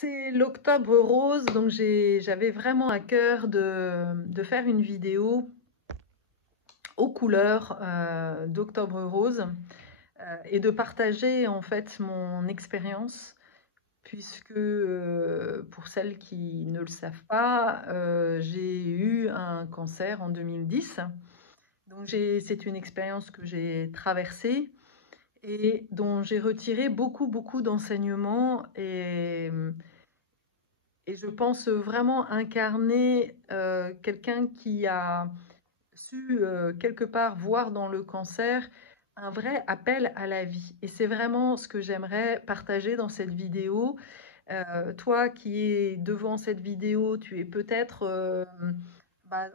C'est l'Octobre Rose, donc j'avais vraiment à cœur de faire une vidéo aux couleurs d'Octobre Rose et de partager en fait mon expérience, puisque pour celles qui ne le savent pas, j'ai eu un cancer en 2010. Donc c'est une expérience que j'ai traversée et dont j'ai retiré beaucoup d'enseignements et je pense vraiment incarner quelqu'un qui a su quelque part voir dans le cancer un vrai appel à la vie. Et c'est vraiment ce que j'aimerais partager dans cette vidéo. Toi qui es devant cette vidéo, tu es peut-être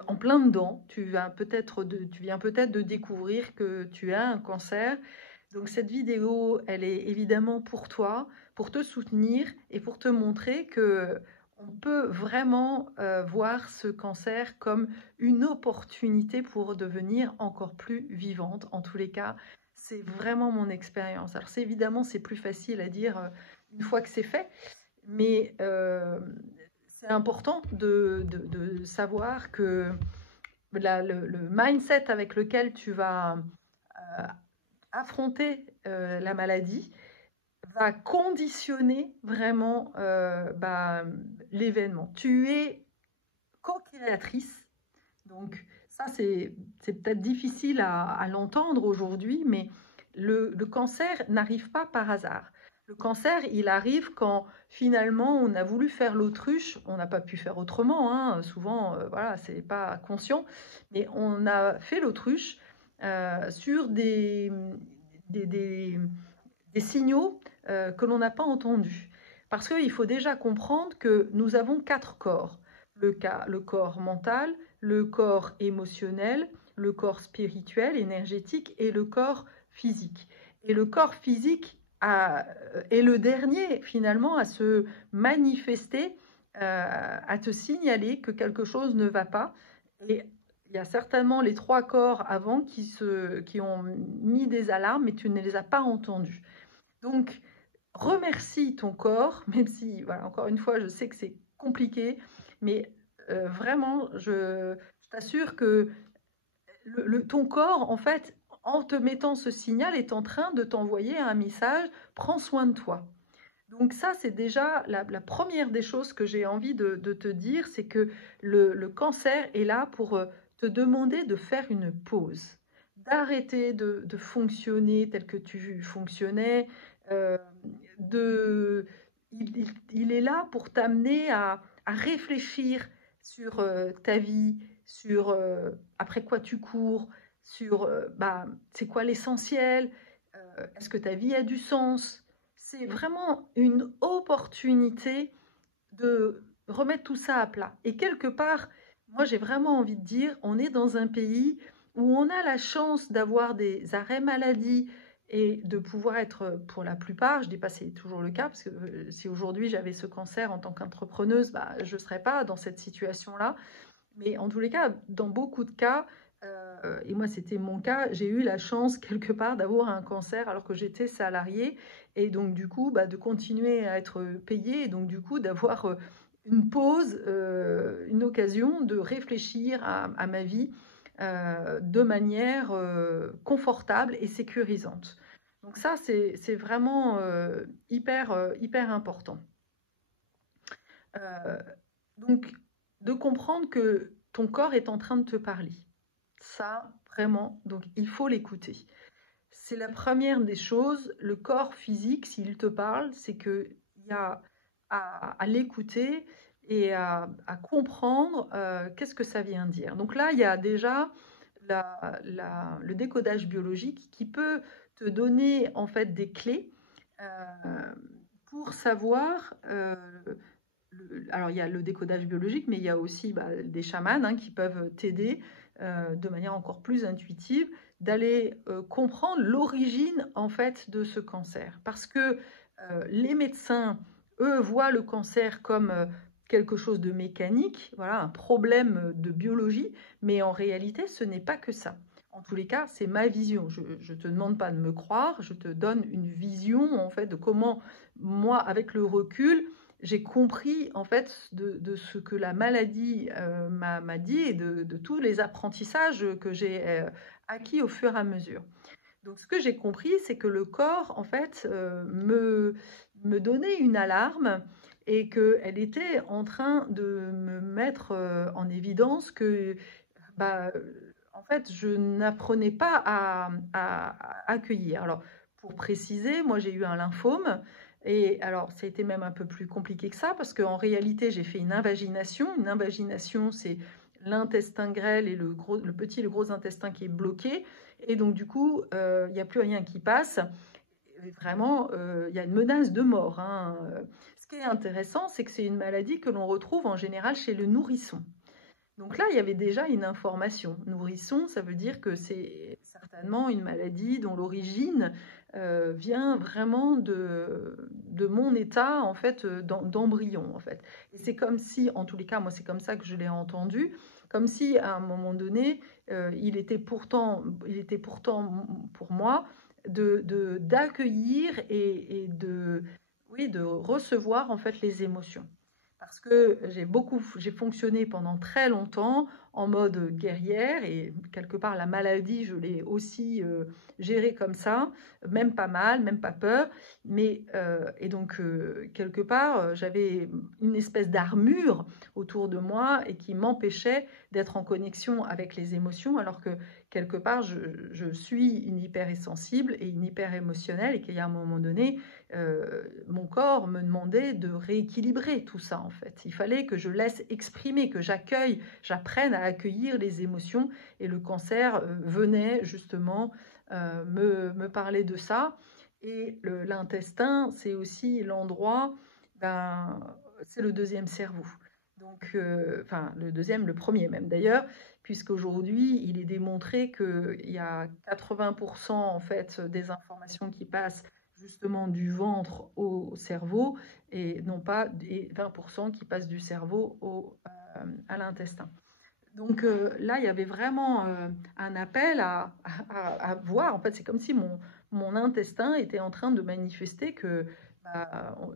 en plein dedans. Tu viens peut-être de découvrir que tu as un cancer. Donc cette vidéo, elle est évidemment pour toi, pour te soutenir et pour te montrer que on peut vraiment voir ce cancer comme une opportunité pour devenir encore plus vivante. En tous les cas, c'est vraiment mon expérience. Alors évidemment, c'est plus facile à dire une fois que c'est fait, mais c'est important de savoir que le mindset avec lequel tu vas affronter la maladie va conditionner vraiment l'événement. Tu es co-créatrice, donc ça c'est peut-être difficile à l'entendre aujourd'hui, mais le cancer n'arrive pas par hasard. Le cancer, il arrive quand finalement on a voulu faire l'autruche, on n'a pas pu faire autrement, hein, souvent, voilà, c'est pas conscient, mais on a fait l'autruche sur des, des, des signaux que l'on n'a pas entendus. Parce qu'il faut déjà comprendre que nous avons 4 corps. Le corps mental, le corps émotionnel, le corps spirituel, énergétique et le corps physique. Et le corps physique est le dernier finalement à se manifester, à te signaler que quelque chose ne va pas. Et il y a certainement les 3 corps avant qui ont mis des alarmes, mais tu ne les as pas entendus. Donc, remercie ton corps, même si, voilà, encore une fois, je sais que c'est compliqué, mais vraiment, je t'assure que ton corps, en fait, en te mettant ce signal, est en train de t'envoyer un message, prends soin de toi. Donc ça, c'est déjà la première des choses que j'ai envie de te dire, c'est que le cancer est là pour te demander de faire une pause, d'arrêter de fonctionner tel que tu fonctionnais. euh, de, il est là pour t'amener à réfléchir sur ta vie, sur après quoi tu cours, sur c'est quoi l'essentiel, est-ce que ta vie a du sens. C'est vraiment une opportunité de remettre tout ça à plat. Et quelque part, moi j'ai vraiment envie de dire, on est dans un pays où on a la chance d'avoir des arrêts maladie et de pouvoir être, pour la plupart, je dis pas c'est toujours le cas, parce que si aujourd'hui j'avais ce cancer en tant qu'entrepreneuse, je ne serais pas dans cette situation-là. Mais en tous les cas, dans beaucoup de cas, et moi c'était mon cas, j'ai eu la chance quelque part d'avoir un cancer alors que j'étais salariée et donc du coup de continuer à être payée et donc du coup d'avoir une pause, une occasion de réfléchir à ma vie de manière confortable et sécurisante. Donc ça c'est vraiment hyper important. Euh, donc, de comprendre que ton corps est en train de te parler. Ça, vraiment, donc il faut l'écouter. C'est la première des choses. Le corps physique, s'il te parle, c'est qu'il y a à l'écouter et à comprendre qu'est-ce que ça vient dire. Donc là, il y a déjà le décodage biologique qui peut te donner en fait des clés pour savoir alors il y a le décodage biologique, mais il y a aussi des chamans qui peuvent t'aider de manière encore plus intuitive d'aller comprendre l'origine en fait de ce cancer. Parce que les médecins, eux, voient le cancer comme quelque chose de mécanique, voilà, un problème de biologie, mais en réalité, ce n'est pas que ça. En tous les cas, c'est ma vision. Je ne te demande pas de me croire, je te donne une vision en fait de comment moi, avec le recul, j'ai compris en fait de ce que la maladie m'a dit et de tous les apprentissages que j'ai acquis au fur et à mesure. Donc ce que j'ai compris, c'est que le corps en fait me donnait une alarme et qu'elle était en train de me mettre en évidence que bah, en fait, je n'apprenais pas à accueillir. Alors, pour préciser, moi, j'ai eu un lymphome. Et alors, ça a été même un peu plus compliqué que ça, parce qu'en réalité, j'ai fait une invagination. Une invagination, c'est l'intestin grêle et le petit et le gros intestin qui est bloqué. Et donc, du coup, il n'y a plus rien qui passe. Et vraiment, il y a une menace de mort, hein. Ce qui est intéressant, c'est que c'est une maladie que l'on retrouve en général chez le nourrisson. Donc là, il y avait déjà une information. Nourrisson, ça veut dire que c'est certainement une maladie dont l'origine vient vraiment de mon état en fait d'embryon en fait. Et c'est comme si, en tous les cas, moi c'est comme ça que je l'ai entendu, comme si à un moment donné, il était pourtant pour moi d'accueillir et oui, de recevoir en fait les émotions parce que j'ai fonctionné pendant très longtemps en mode guerrière et quelque part la maladie, je l'ai aussi gérée comme ça, même pas mal, même pas peur, mais et donc quelque part j'avais une espèce d'armure autour de moi et qui m'empêchait d'être en connexion avec les émotions, alors que quelque part je suis une hyper sensible et une hyper émotionnelle et qu'il y a un moment donné mon corps me demandait de rééquilibrer tout ça en fait. Il fallait que je laisse exprimer, que j'apprenne à accueillir les émotions et le cancer venait justement me parler de ça. Et l'intestin, c'est aussi l'endroit, c'est le deuxième cerveau. Donc, enfin, le premier même d'ailleurs, puisqu'aujourd'hui, il est démontré qu'il y a 80% en fait des informations qui passent justement du ventre au cerveau et non pas des 20% qui passent du cerveau à l'intestin. Donc là, il y avait vraiment un appel à voir. En fait, c'est comme si mon intestin était en train de manifester que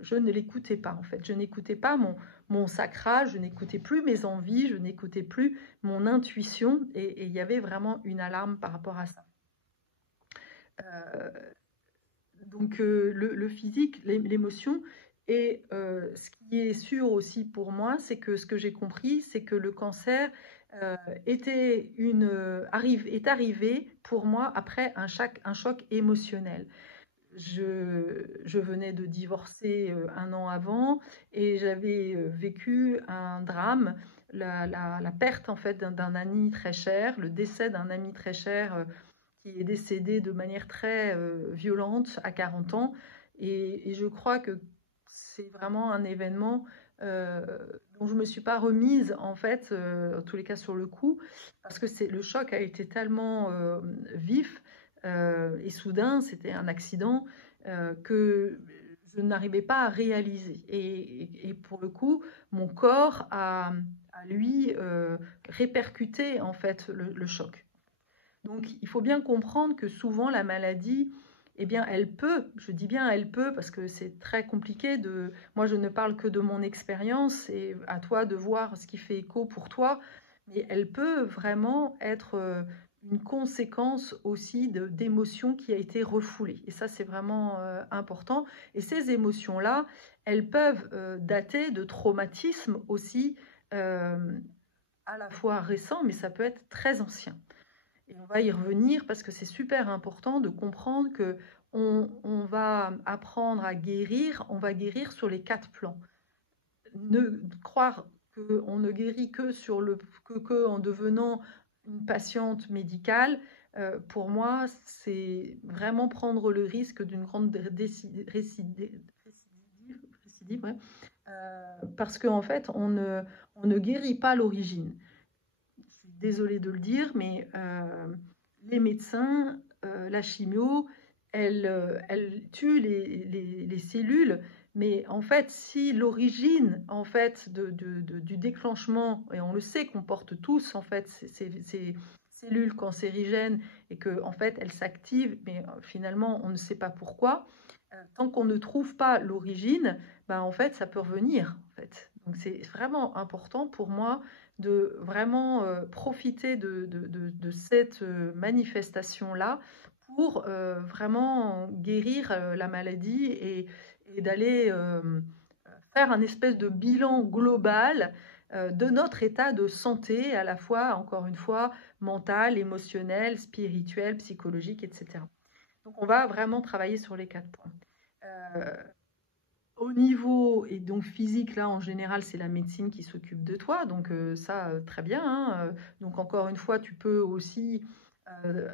je ne l'écoutais pas. En fait, je n'écoutais pas mon sacral, je n'écoutais plus mes envies, je n'écoutais plus mon intuition. Et il y avait vraiment une alarme par rapport à ça. Donc le physique, l'émotion, et ce qui est sûr aussi pour moi, c'est que ce que j'ai compris, c'est que le cancer est arrivé pour moi après un choc émotionnel. Je venais de divorcer un an avant et j'avais vécu un drame, la perte en fait d'un ami très cher, le décès d'un ami très cher qui est décédé de manière très violente à 40 ans. Et je crois que c'est vraiment un événement dont je ne me suis pas remise, en fait, en tous les cas sur le coup, parce que le choc a été tellement vif et soudain, c'était un accident que je n'arrivais pas à réaliser. Et pour le coup, mon corps a lui, répercuté, en fait, le choc. Donc, il faut bien comprendre que souvent, la maladie, eh bien, elle peut, je dis bien elle peut, parce que c'est très compliqué de... Moi, je ne parle que de mon expérience, et à toi de voir ce qui fait écho pour toi, mais elle peut vraiment être une conséquence aussi d'émotions qui a été refoulée. Et ça, c'est vraiment important. Et ces émotions-là, elles peuvent dater de traumatismes aussi, à la fois récents, mais ça peut être très ancien. Et on va y revenir parce que c'est super important de comprendre que on va apprendre à guérir, on va guérir sur les 4 plans. Ne croire qu'on ne guérit que en devenant une patiente médicale, pour moi, c'est vraiment prendre le risque d'une grande récidive, ouais. Parce qu'en fait, on ne guérit pas l'origine. Désolée de le dire, mais les médecins, la chimio, elle tue les cellules. Mais en fait, si l'origine en fait du déclenchement, et on le sait qu'on porte tous en fait ces cellules cancérigènes et que en fait elles s'activent, mais finalement on ne sait pas pourquoi. Tant qu'on ne trouve pas l'origine, ben, en fait, ça peut revenir. En fait. Donc, c'est vraiment important pour moi de vraiment profiter de cette manifestation-là pour vraiment guérir la maladie et d'aller faire un espèce de bilan global de notre état de santé, à la fois, encore une fois, mental, émotionnel, spirituel, psychologique, etc. Donc, on va vraiment travailler sur les 4 points. Euh, Au niveau et donc physique, là en général, c'est la médecine qui s'occupe de toi, donc ça très bien. Hein, donc encore une fois, tu peux aussi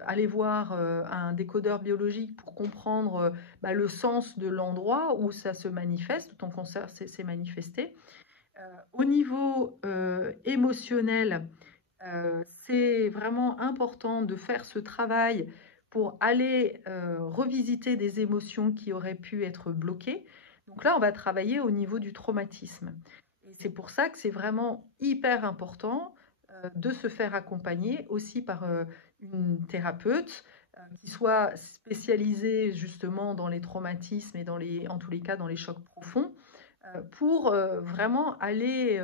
aller voir un décodeur biologique pour comprendre bah, le sens de l'endroit où ça se manifeste, où ton cancer s'est manifesté. Au niveau émotionnel, c'est vraiment important de faire ce travail pour aller revisiter des émotions qui auraient pu être bloquées. Donc là, on va travailler au niveau du traumatisme. Et c'est pour ça que c'est vraiment hyper important de se faire accompagner aussi par une thérapeute qui soit spécialisée justement dans les traumatismes et en tous les cas dans les chocs profonds pour vraiment aller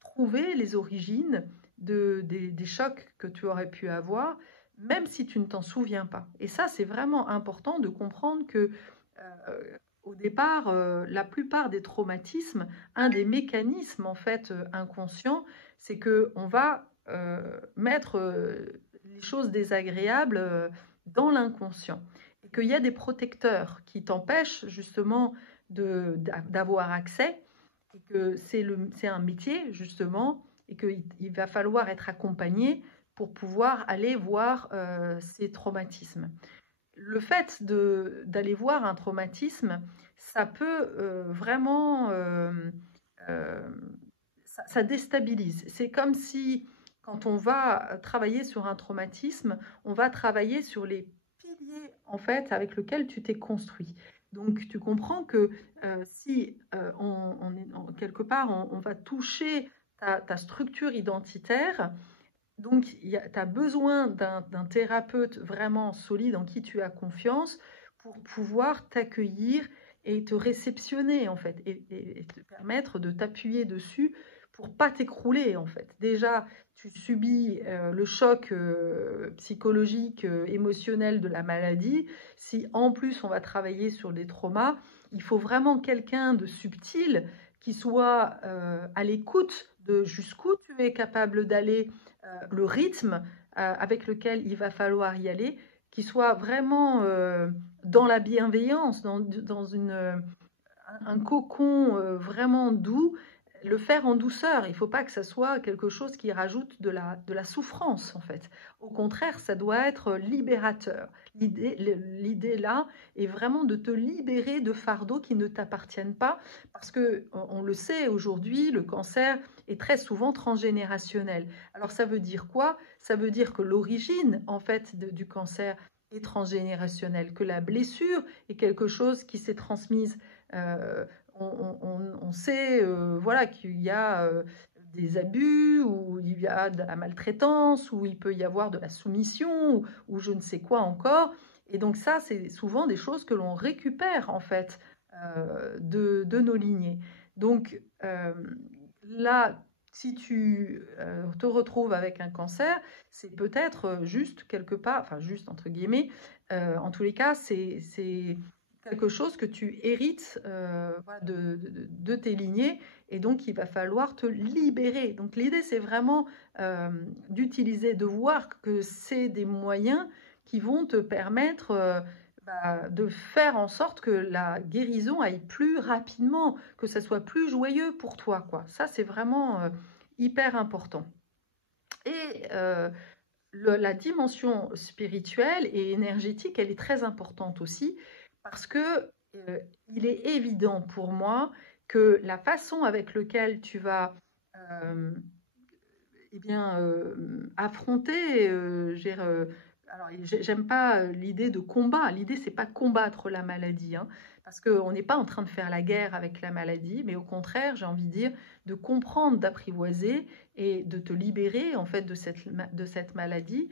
trouver les origines des chocs que tu aurais pu avoir, même si tu ne t'en souviens pas. Et ça, c'est vraiment important de comprendre que au départ, la plupart des traumatismes, un des mécanismes en fait inconscients, c'est que on va mettre les choses désagréables dans l'inconscient et qu'il y a des protecteurs qui t'empêchent justement d'avoir accès et que c'est un métier justement et qu'il va falloir être accompagné pour pouvoir aller voir ces traumatismes. Le fait d'aller voir un traumatisme, ça peut vraiment, ça déstabilise. C'est comme si, quand on va travailler sur un traumatisme, on va travailler sur les piliers, en fait, avec lesquels tu t'es construit. Donc, tu comprends que si quelque part, on va toucher ta structure identitaire, donc, tu as besoin d'un thérapeute vraiment solide en qui tu as confiance pour pouvoir t'accueillir et te réceptionner, en fait, et te permettre de t'appuyer dessus pour pas t'écrouler, en fait. Déjà, tu subis le choc psychologique, émotionnel de la maladie. Si en plus on va travailler sur des traumas, il faut vraiment quelqu'un de subtil qui soit à l'écoute de jusqu'où tu es capable d'aller, le rythme avec lequel il va falloir y aller, qui soit vraiment dans la bienveillance, un cocon vraiment doux, le faire en douceur. Il ne faut pas que ça soit quelque chose qui rajoute de la souffrance, en fait. Au contraire, ça doit être libérateur. L'idée là est vraiment de te libérer de fardeaux qui ne t'appartiennent pas, parce que on le sait aujourd'hui, le cancer est très souvent transgénérationnel. Alors ça veut dire quoi? Ça veut dire que l'origine, en fait, du cancer est transgénérationnelle, que la blessure est quelque chose qui s'est transmise. Euh, on sait voilà, qu'il y a des abus, ou il y a de la maltraitance, ou il peut y avoir de la soumission, ou je ne sais quoi encore. Et donc ça, c'est souvent des choses que l'on récupère en fait de nos lignées. Donc là, si tu te retrouves avec un cancer, c'est peut-être juste quelque part, enfin juste entre guillemets, en tous les cas, c'est quelque chose que tu hérites voilà, de tes lignées, et donc il va falloir te libérer. Donc l'idée, c'est vraiment d'utiliser, de voir que c'est des moyens qui vont te permettre de faire en sorte que la guérison aille plus rapidement, que ça soit plus joyeux pour toi, quoi. Ça, c'est vraiment hyper important. Et la dimension spirituelle et énergétique, elle est très importante aussi, parce que il est évident pour moi que la façon avec laquelle tu vas eh bien, affronter, alors j'aime pas l'idée de combat. L'idée, c'est pas combattre la maladie, hein, parce qu'on n'est pas en train de faire la guerre avec la maladie, mais au contraire, j'ai envie de dire, de comprendre, d'apprivoiser et de te libérer en fait de cette maladie.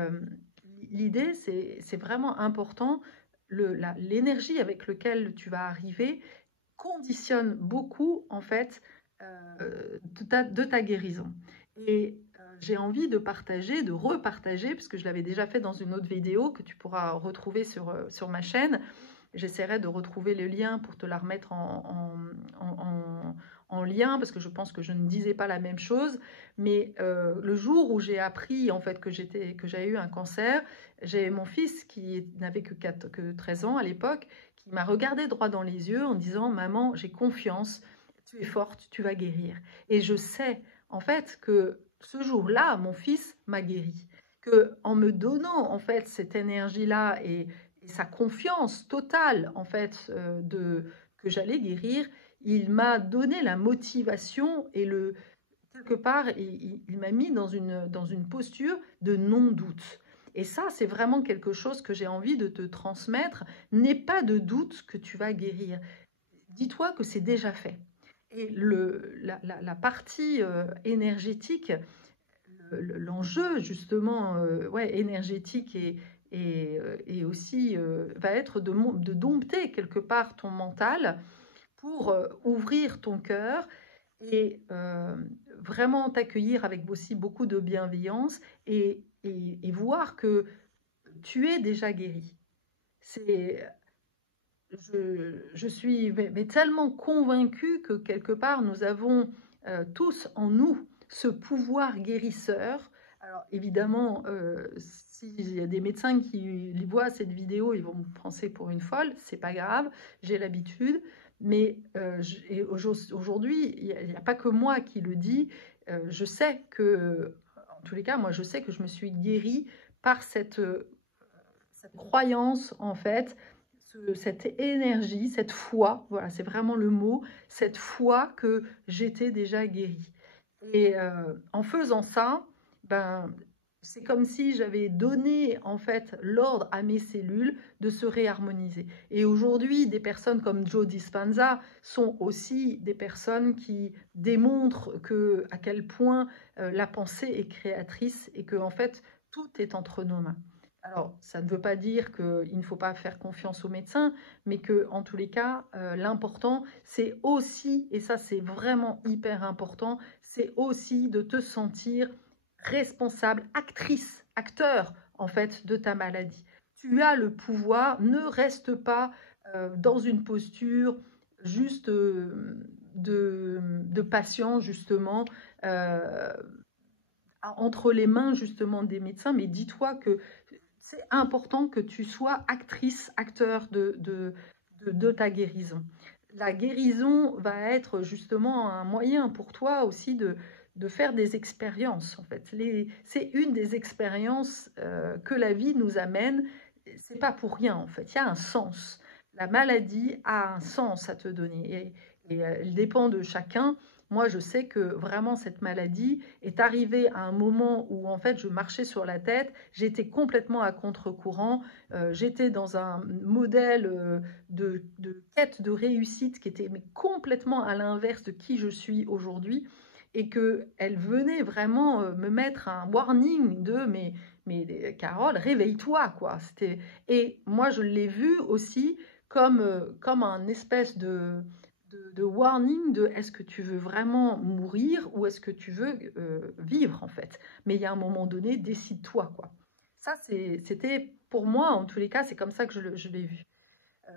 Euh, L'idée, c'est vraiment important l'énergie avec laquelle tu vas arriver conditionne beaucoup, en fait, de ta guérison. Et j'ai envie de partager, de repartager, puisque je l'avais déjà fait dans une autre vidéo que tu pourras retrouver sur ma chaîne. J'essaierai de retrouver le lien pour te la remettre en lien, parce que je pense que je ne disais pas la même chose. Mais le jour où j'ai appris, en fait, que j'avais eu un cancer, j'ai mon fils qui n'avait que 13 ans à l'époque, qui m'a regardé droit dans les yeux en disant « Maman, j'ai confiance, tu es forte, tu vas guérir. » Et je sais, en fait, que ce jour-là, mon fils m'a guéri. En me donnant, en fait, cette énergie-là et sa confiance totale, en fait, que j'allais guérir, il m'a donné la motivation et quelque part, il m'a mis dans une posture de non-doute. Et ça, c'est vraiment quelque chose que j'ai envie de te transmettre. N'aie pas de doute que tu vas guérir. Dis-toi que c'est déjà fait. Et la partie énergétique, l'enjeu justement énergétique et aussi va être de dompter quelque part ton mental pour ouvrir ton cœur et vraiment t'accueillir avec aussi beaucoup de bienveillance et voir que tu es déjà guéri. Je suis mais tellement convaincue que quelque part nous avons tous en nous ce pouvoir guérisseur. Alors évidemment, s'il y a des médecins qui voient cette vidéo, ils vont me penser pour une folle, c'est pas grave, j'ai l'habitude. Mais aujourd'hui, il n'y a pas que moi qui le dis. Je sais que, en tous les cas, moi je sais que je me suis guérie par cette croyance en fait, cette énergie, cette foi, voilà, c'est vraiment le mot, cette foi que j'étais déjà guérie. Et en faisant ça, ben, c'est comme si j'avais donné en fait l'ordre à mes cellules de se réharmoniser. Et aujourd'hui, des personnes comme Joe Dispenza sont aussi des personnes qui démontrent à quel point la pensée est créatrice et que en fait tout est entre nos mains. Alors, ça ne veut pas dire qu'il ne faut pas faire confiance aux médecins, mais qu'en tous les cas, l'important, c'est aussi, et ça c'est vraiment hyper important, c'est aussi de te sentir responsable, actrice, acteur, en fait, de ta maladie. Tu as le pouvoir, ne reste pas dans une posture juste de patient, justement, entre les mains, justement, des médecins, mais dis-toi que c'est important que tu sois actrice, acteur de ta guérison. La guérison va être justement un moyen pour toi aussi de faire des expériences. En fait, c'est une des expériences que la vie nous amène. C'est pas pour rien en fait. Il y a un sens. La maladie a un sens à te donner et elle dépend de chacun. Moi, je sais que vraiment cette maladie est arrivée à un moment où en fait je marchais sur la tête, j'étais complètement à contre-courant, j'étais dans un modèle de quête de réussite qui était mais complètement à l'inverse de qui je suis aujourd'hui et qu'elle venait vraiment me mettre un warning de mais Carole, réveille-toi quoi. Et moi je l'ai vu aussi comme un espèce de warning de est-ce que tu veux vraiment mourir ou est-ce que tu veux vivre en fait. Mais il y a un moment donné, décide-toi quoi. Ça, c'était pour moi, en tous les cas, c'est comme ça que je l'ai vu.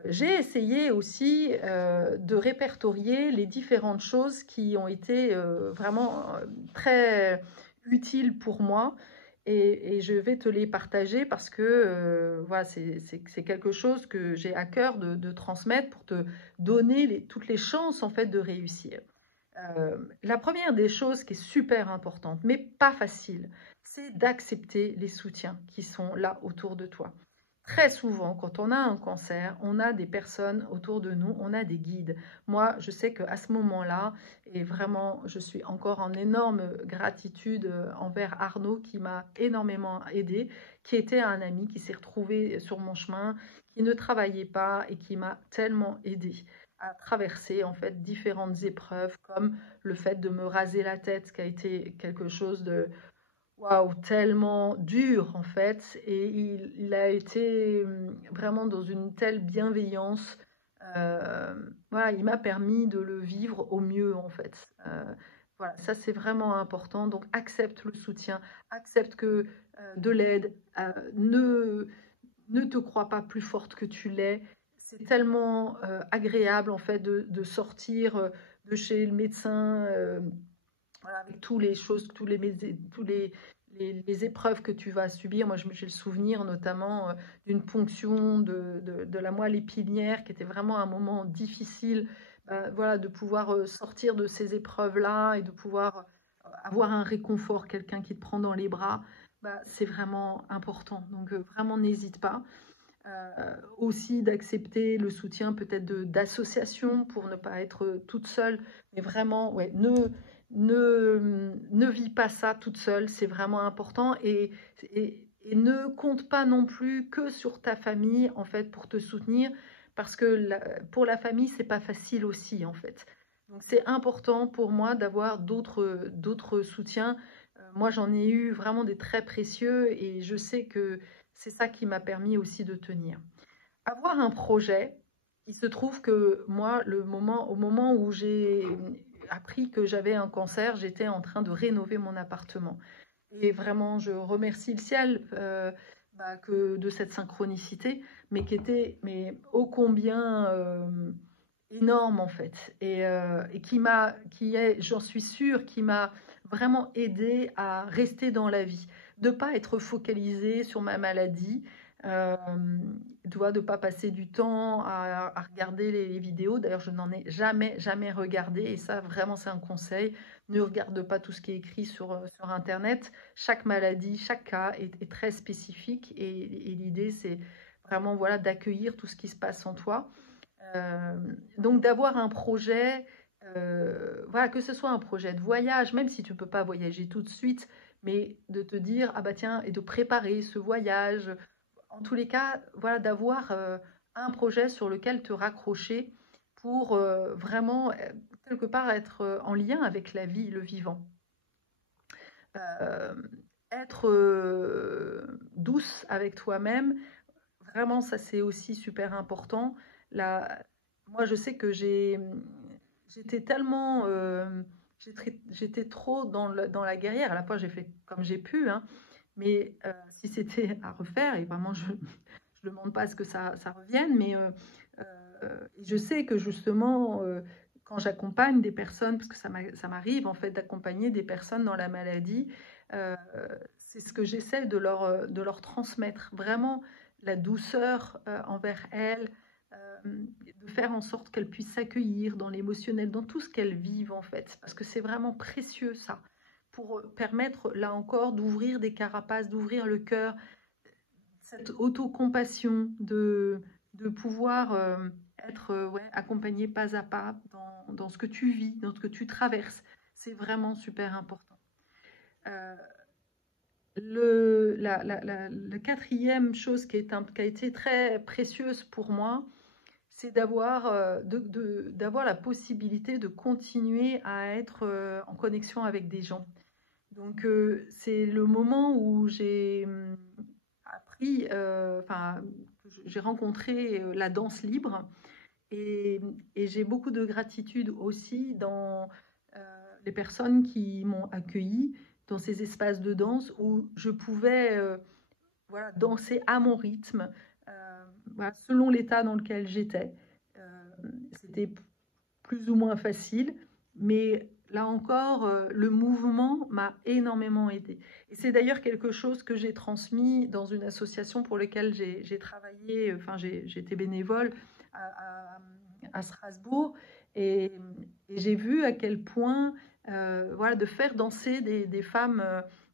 J'ai essayé aussi de répertorier les différentes choses qui ont été vraiment très utiles pour moi et je vais te les partager parce que voilà, c'est quelque chose que j'ai à cœur de transmettre pour te donner toutes les chances en fait de réussir. La première des choses qui est super importante, mais pas facile, c'est d'accepter les soutiens qui sont là autour de toi. Très souvent, quand on a un cancer, on a des personnes autour de nous, on a des guides. Moi, je sais qu'à ce moment-là, et vraiment, je suis encore en énorme gratitude envers Arnaud qui m'a énormément aidée, qui était un ami qui s'est retrouvé sur mon chemin, qui ne travaillait pas et qui m'a tellement aidée à traverser en fait différentes épreuves comme le fait de me raser la tête qui a été quelque chose de waouh, tellement dur en fait, et il a été vraiment dans une telle bienveillance. Voilà, il m'a permis de le vivre au mieux en fait. Voilà, ça c'est vraiment important. Donc accepte le soutien, accepte que de l'aide, ne te crois pas plus forte que tu l'es. C'est tellement agréable en fait de sortir de chez le médecin. Voilà, avec toutes les choses, les épreuves que tu vas subir. Moi, j'ai le souvenir notamment d'une ponction de la moelle épinière qui était vraiment un moment difficile. Voilà, de pouvoir sortir de ces épreuves-là et de pouvoir avoir un réconfort, quelqu'un qui te prend dans les bras, c'est vraiment important. Donc, vraiment, n'hésite pas. Aussi d'accepter le soutien peut-être d'associations pour ne pas être toute seule, mais vraiment, ouais, ne vis pas ça toute seule, c'est vraiment important, et ne compte pas non plus que sur ta famille en fait pour te soutenir, parce que pour la famille c'est pas facile aussi en fait. Donc c'est important pour moi d'avoir d'autres soutiens. Moi j'en ai eu vraiment des très précieux, et je sais que c'est ça qui m'a permis aussi de tenir. Avoir un projet, il se trouve que moi, au moment où j'ai appris que j'avais un cancer, j'étais en train de rénover mon appartement. Et vraiment, je remercie le ciel de cette synchronicité, mais qui était ô combien énorme en fait, et qui est, j'en suis sûre, qui m'a vraiment aidée à rester dans la vie, de pas être focalisée sur ma maladie, euh, de pas passer du temps à regarder les vidéos. D'ailleurs, je n'en ai jamais regardé, et ça vraiment c'est un conseil. Ne regarde pas tout ce qui est écrit sur Internet. Chaque maladie, chaque cas est très spécifique, et l'idée c'est vraiment voilà d'accueillir tout ce qui se passe en toi. Euh, donc d'avoir un projet, voilà, que ce soit un projet de voyage, même si tu ne peux pas voyager tout de suite, mais de te dire, ah bah tiens, et de préparer ce voyage. En tous les cas, voilà, d'avoir un projet sur lequel te raccrocher pour vraiment, quelque part, être en lien avec la vie, le vivant. Euh, Être douce avec toi-même, vraiment, ça c'est aussi super important. La, Moi, je sais que j'étais tellement, j'étais trop dans la guerrière. À la fois, j'ai fait comme j'ai pu, hein, mais si c'était à refaire, et vraiment, je ne demande pas à ce que ça revienne, mais je sais que justement, quand j'accompagne des personnes, parce que ça m'arrive en fait d'accompagner des personnes dans la maladie, euh, c'est ce que j'essaie de leur transmettre, vraiment la douceur envers elles, de faire en sorte qu'elles puissent s'accueillir dans l'émotionnel, dans tout ce qu'elles vivent en fait, parce que c'est vraiment précieux ça, pour permettre là encore d'ouvrir des carapaces, d'ouvrir le cœur, cette autocompassion, de pouvoir être ouais, accompagné pas à pas dans ce que tu vis, dans ce que tu traverses. C'est vraiment super important. Euh, la quatrième chose qui a été très précieuse pour moi, c'est d'avoir la possibilité de continuer à être en connexion avec des gens. Donc, c'est le moment où j'ai appris, enfin, j'ai rencontré la danse libre, et, et j'ai beaucoup de gratitude aussi dans les personnes qui m'ont accueillie dans ces espaces de danse où je pouvais voilà, danser à mon rythme, voilà, selon l'état dans lequel j'étais. C'était plus ou moins facile, mais là encore, le mouvement m'a énormément aidé. Et c'est d'ailleurs quelque chose que j'ai transmis dans une association pour laquelle j'ai travaillé, enfin j'étais bénévole à Strasbourg, et, et j'ai vu à quel point voilà, de faire danser des femmes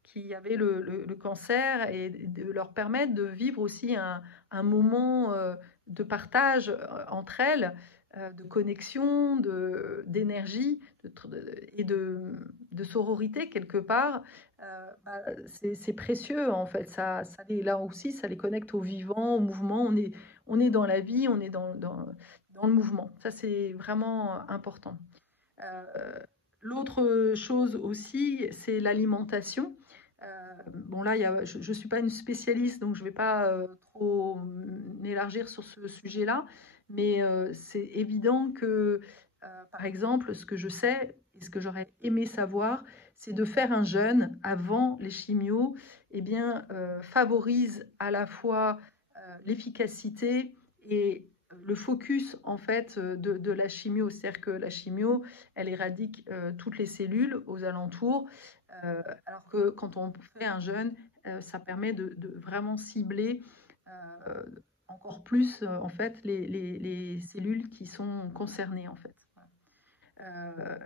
qui avaient le cancer, et de leur permettre de vivre aussi un moment de partage entre elles, de connexion, d'énergie et de sororité quelque part, c'est précieux en fait. Là aussi, ça les connecte au vivant, au mouvement. On est dans la vie, on est dans le mouvement. Ça, c'est vraiment important. Euh, L'autre chose aussi, c'est l'alimentation. Bon là, je ne suis pas une spécialiste, donc je ne vais pas trop m'élargir sur ce sujet-là, mais c'est évident que, par exemple, ce que je sais et ce que j'aurais aimé savoir, c'est de faire un jeûne avant les chimios, eh bien, favorise à la fois l'efficacité et le focus en fait de la chimio, c'est-à-dire que la chimio, elle éradique toutes les cellules aux alentours, alors que quand on fait un jeûne, ça permet de vraiment cibler euh, encore plus en fait les cellules qui sont concernées en fait. Euh,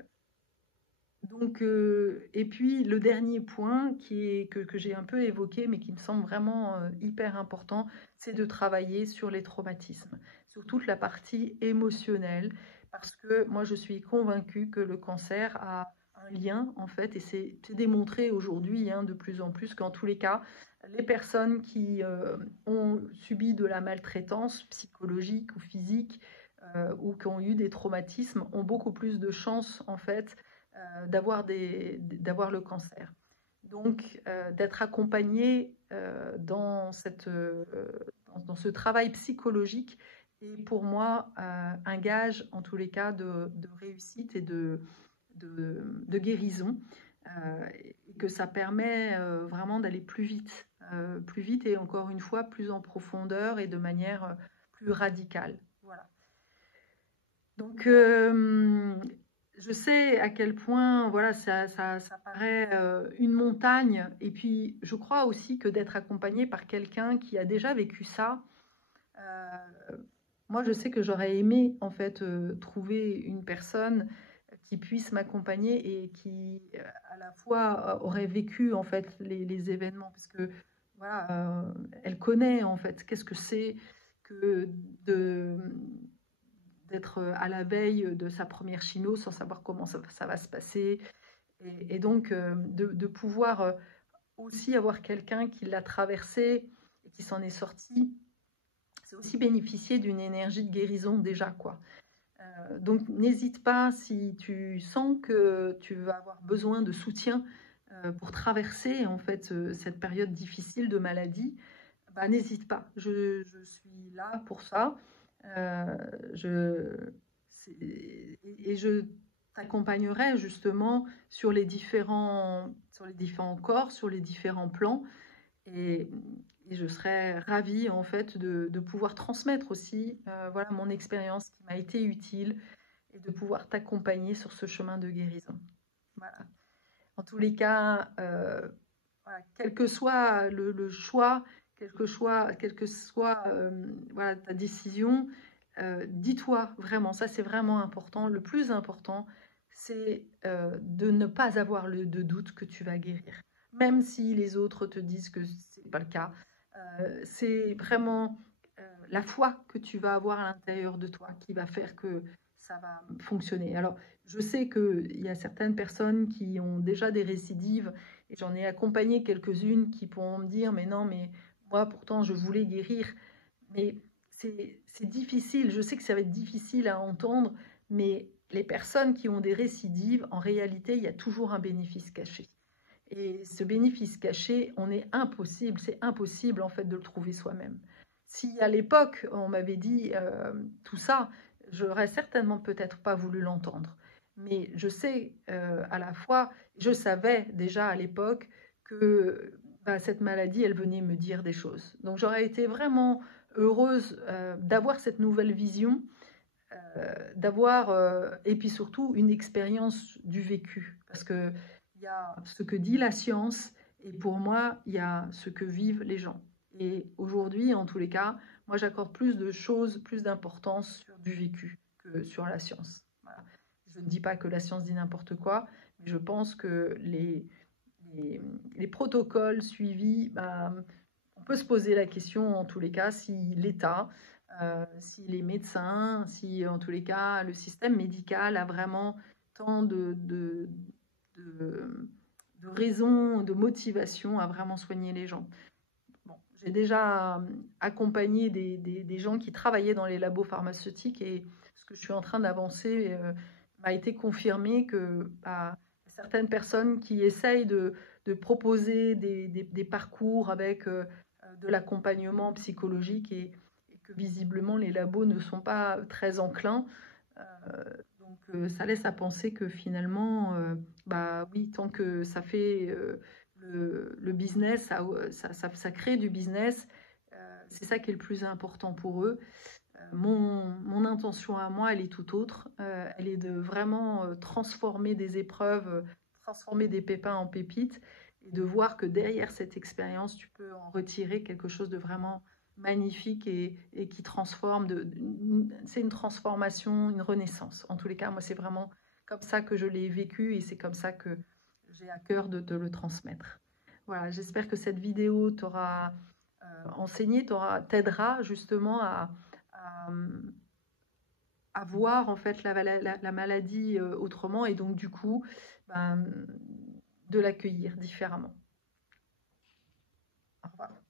donc, et puis le dernier point que j'ai un peu évoqué, mais qui me semble vraiment hyper important, c'est de travailler sur les traumatismes, sur toute la partie émotionnelle, parce que moi je suis convaincue que le cancer a un lien en fait, et c'est démontré aujourd'hui de plus en plus qu'en tous les cas, les personnes qui ont subi de la maltraitance psychologique ou physique ou qui ont eu des traumatismes ont beaucoup plus de chances en fait d'avoir le cancer. Donc, d'être accompagné dans ce travail psychologique est pour moi un gage, en tous les cas, de réussite et de guérison, et que ça permet vraiment d'aller plus vite et encore une fois plus en profondeur et de manière plus radicale. Voilà. Donc, je sais à quel point voilà, ça paraît une montagne. Et puis, je crois aussi que d'être accompagné par quelqu'un qui a déjà vécu ça, euh, moi, je sais que j'aurais aimé en fait trouver une personne qui puisse m'accompagner et qui, à la fois, aurait vécu en fait les événements, parce que voilà, elle connaît en fait qu'est-ce que c'est que de d'être à la veille de sa première chino sans savoir comment ça va se passer. Et donc, de pouvoir aussi avoir quelqu'un qui l'a traversé et qui s'en est sorti, c'est aussi bénéficier d'une énergie de guérison déjà, quoi. Donc, n'hésite pas si tu sens que tu vas avoir besoin de soutien pour traverser en fait cette période difficile de maladie. Bah, n'hésite pas, je suis là pour ça. Euh, je, et je t'accompagnerai justement sur les différents corps, sur les différents plans. Et, et je serais ravie en fait de pouvoir transmettre aussi voilà, mon expérience qui m'a été utile et de pouvoir t'accompagner sur ce chemin de guérison. Voilà. En tous les cas, voilà, quel que soit le choix, quelle que soit voilà, ta décision, dis-toi vraiment, ça c'est vraiment important. Le plus important, c'est de ne pas avoir de doute que tu vas guérir. Même si les autres te disent que ce n'est pas le cas, c'est vraiment la foi que tu vas avoir à l'intérieur de toi qui va faire que ça va fonctionner. Alors, je sais qu'il y a certaines personnes qui ont déjà des récidives et j'en ai accompagné quelques-unes qui pourront me dire mais non, mais moi pourtant je voulais guérir. Mais c'est difficile, je sais que ça va être difficile à entendre, mais les personnes qui ont des récidives, en réalité, il y a toujours un bénéfice caché. Et ce bénéfice caché, c'est impossible en fait de le trouver soi-même. Si à l'époque on m'avait dit tout ça, j'aurais certainement peut-être pas voulu l'entendre. Mais je sais à la fois, je savais déjà à l'époque que bah, cette maladie, elle venait me dire des choses. Donc j'aurais été vraiment heureuse d'avoir cette nouvelle vision, d'avoir, et puis surtout une expérience du vécu. Parce que il y a ce que dit la science et pour moi, il y a ce que vivent les gens. Et aujourd'hui, en tous les cas, moi j'accorde plus de choses, plus d'importance sur du vécu que sur la science. Voilà. Je ne dis pas que la science dit n'importe quoi, mais je pense que les protocoles suivis, bah, on peut se poser la question en tous les cas si l'État, si les médecins, si en tous les cas le système médical a vraiment tant de, de raisons, de motivation à vraiment soigner les gens. Bon, j'ai déjà accompagné des gens qui travaillaient dans les labos pharmaceutiques et ce que je suis en train d'avancer m'a été confirmé que bah, certaines personnes qui essayent de proposer des parcours avec de l'accompagnement psychologique et que visiblement les labos ne sont pas très enclins. Donc ça laisse à penser que finalement, bah oui, tant que ça fait le business, ça crée du business, c'est ça qui est le plus important pour eux. Mon intention à moi, elle est tout autre. Elle est de vraiment transformer des épreuves, transformer des pépins en pépites et de voir que derrière cette expérience, tu peux en retirer quelque chose de vraiment magnifique et qui transforme. C'est une transformation, une renaissance. En tous les cas, moi, c'est vraiment comme ça que je l'ai vécu et c'est comme ça que j'ai à cœur de le transmettre. Voilà, j'espère que cette vidéo t'aura enseigné, t'aidera justement à, à voir en fait la maladie autrement et donc du coup ben, de l'accueillir différemment. Au revoir.